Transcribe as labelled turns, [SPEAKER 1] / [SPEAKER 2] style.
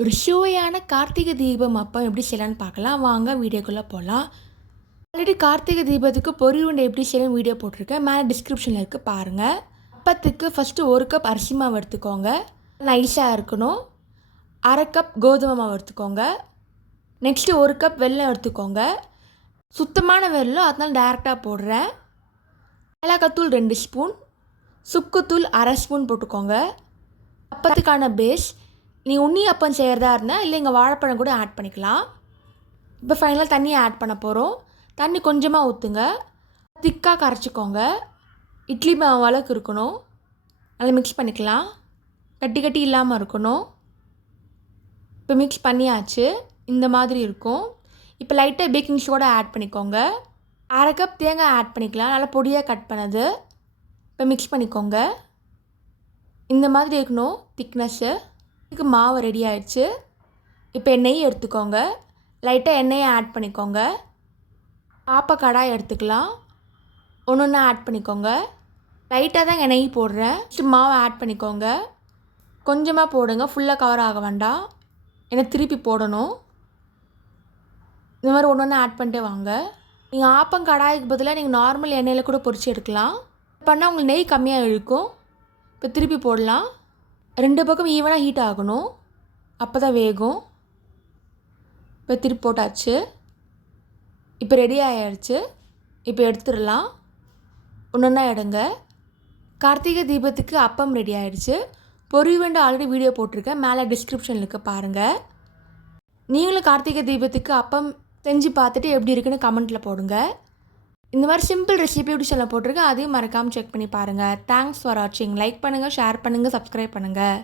[SPEAKER 1] ஒரு சுவையான கார்த்திகை தீபம் அப்பம் எப்படி செய்யலான்னு பார்க்கலாம். வாங்க வீடியோக்குள்ளே போகலாம் ஆல்ரெடி கார்த்திகை தீபத்துக்கு பொரி உண்டை எப்படி செய்யணும் வீடியோ போட்டிருக்கேன். மேலே டிஸ்கிரிப்ஷனில் இருக்குது பாருங்கள் அப்பத்துக்கு ஃபஸ்ட்டு ஒரு கப் அரிசி மாவு எடுத்துக்கோங்க. நைஸாக இருக்கணும். அரை கப் கோதுமை மாவு எடுத்துக்கோங்க. நெக்ஸ்ட்டு ஒரு கப் வெல்லம் எடுத்துக்கோங்க. சுத்தமான வெள்ளம் அதனால டேரெக்டாக போடுறேன். மிளகாத்தூள் ரெண்டு ஸ்பூன் சுக்குத்தூள் அரை ஸ்பூன் போட்டுக்கோங்க. அப்பத்துக்கான பேஸ் நீ உண்ணி அப்பம் செய்கிறதா இருந்தால் இல்லை இங்கே வாழைப்பழம் கூட ஆட் பண்ணிக்கலாம். இப்போ ஃபைனலாக தண்ணியை ஆட் பண்ண போகிறோம் தண்ணி கொஞ்சமாக ஊற்றுங்க திக்காக கரைச்சிக்கோங்க. இட்லி மாவு அளவுக்கு இருக்கணும். நல்லா மிக்ஸ் பண்ணிக்கலாம். கட்டி கட்டி இல்லாமல் இருக்கணும். இப்போ மிக்ஸ் பண்ணியாச்சு. இந்த மாதிரி இருக்கும். இப்போ லைட்டாக பேக்கிங் சோடா ஆட் பண்ணிக்கோங்க. அரை கப் தேங்காய் ஆட் பண்ணிக்கலாம். நல்லா பொடியாக கட் பண்ணது. இப்போ மிக்ஸ் பண்ணிக்கோங்க. இந்த மாதிரி இருக்கணும். திக்னஸ்ஸு இதுக்கு மாவு ரெடி ஆயிடுச்சு. இப்போ நெய் எடுத்துக்கோங்க. லைட்டாக எண்ணெயை ஆட் பண்ணிக்கோங்க. ஆப்ப கடாய் எடுத்துக்கலாம். ஒன்று ஒன்று ஆட் பண்ணிக்கோங்க லைட்டாக தான் எண்ணெய் நெய் போடுறேன். ஃபஸ்ட்டு மாவை ஆட் பண்ணிக்கோங்க. கொஞ்சமாக போடுங்க. ஃபுல்லாக கவர் ஆக வேண்டாம். ஏன்னா திருப்பி போடணும். இந்த மாதிரி ஒன்று ஒன்று ஆட் பண்ணிட்டே வாங்க. நீங்கள் ஆப்பம் கடாய்க்கு பதிலாக நீங்கள் நார்மல் எண்ணெயில் கூட பொரிச்சு எடுக்கலாம். பண்ணால் உங்களுக்கு நெய் கம்மியாக இழுக்கும். இப்போ திருப்பி போடலாம். ரெண்டு பக்கம் ஈவனாக ஹீட் ஆகணும். அப்போ தான் வேகும். இப்போ திருப்பி போட்டாச்சு. இப்போ ரெடி ஆகிடுச்சு இப்போ எடுத்துடலாம். ஒன்றுன்னா எடுங்க. கார்த்திகை தீபத்துக்கு அப்பம் ரெடி ஆயிடுச்சு. பொறி வேண்டு ஆல்ரெடி வீடியோ போட்டிருக்கேன். மேலே டிஸ்கிரிப்ஷனில் இருக்க பாருங்கள் நீங்களும் கார்த்திகை தீபத்துக்கு அப்பம் செஞ்சு பார்த்துட்டு எப்படி இருக்குன்னு கமெண்ட்டில் போடுங்க. இந்த மாதிரி சிம்பிள் ரெசிபி எப்படி சொல்ல போட்டிருக்கு அதையும் மறக்காமல் செக் பண்ணி பாருங்கள் தேங்க்ஸ் ஃபார் வாட்சிங் லைக் பண்ணுங்கள் ஷேர் பண்ணுங்கள் சப்ஸ்கிரைப் பண்ணுங்கள்